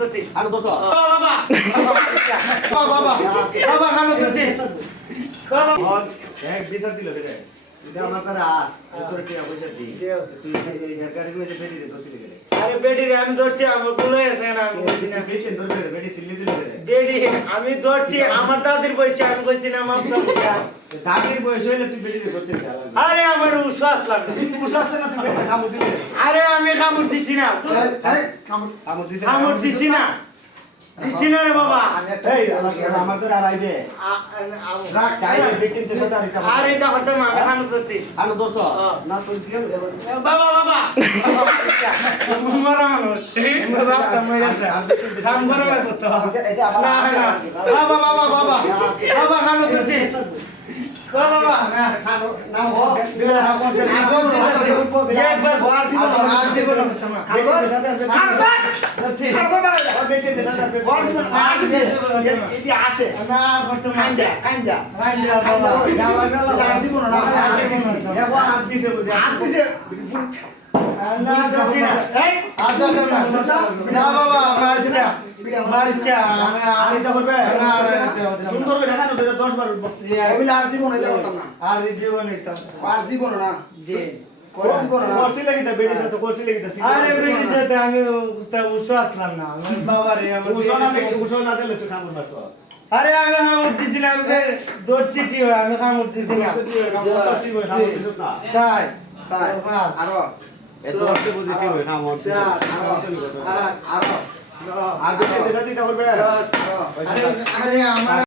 করছি আর দোস্ত বাবা বাবা বাবা খানো করছি এক বিচার দিল রে এটা আমার কাছে আস তোর কি পয়সা দি তুই এই গাড়ি গুলো যে বেটি রে দোষী রে আরে বেটি রে আমি ধরছি আমার ভুলে গেছে না আমি বলছি না বেটি ধরে রে বেটি সিলি দিল রে বেটি আমি ধরছি আমার দাদির বয়সে আমি কইছি না মাপ সমস্যা দাদির বয়স হইলে তুই বেটি রে করতে গেল আরে আমার উশ্বাস লাগে কুসাস না তুই বেটি কামড় দিলি আরে আমি কামড় দিছি না আরে কামড় দিছিস কামড় দিছি না দিছি না রে বাবা এই আমার তো আর আইবে রাখ কাই বেটি তে সাথে আমি কামড় আরে এটা হতে না আমি খানো করছি আর দোস্ত না তুই দিল বাবা বাবা মারা মানুষ বাবা মেরেছে কাম করা লাগবে তো এটা আমার না না বাবা বাবা বাবা বাবা খানো করছি বাবা বাবা খানো না হো না করতে একবার বল জীবন আর জীবন খাবো খাবো করছি খাবো বেটি তে সাথে বল জীবন আসে এদি আসে না করতে কাইন্দা কাইন্দা কাইন্দা বাবা আর জীবন না এবার হাত দিছে বুঝি হাত দিছে না করছি না এই আর না বাবা মারছি না মারছি আমি তো করবে সুন্দর করে দেখানো 10 বার আমি আর জীবন এটা করতাম না আর জীবন এটা আর জীবন না জি করছি লাগি তা বেটি সাথে করছি লাগি তা আরে বেটি সাথে আমি উৎসাহ আসলাম না আমার বাবা রে আমার উসো না দিলে তুই কামড় মারছ আরে আমি কামড় দিছি না আমি দৌড়ছি কি হয় আমি কামড় দিছি না চাই স্যার পাঁচ আরো এত অর্থ পজিটিভ হয় কামড় আরো আর বেটি সাথে তা করবে আরে আমার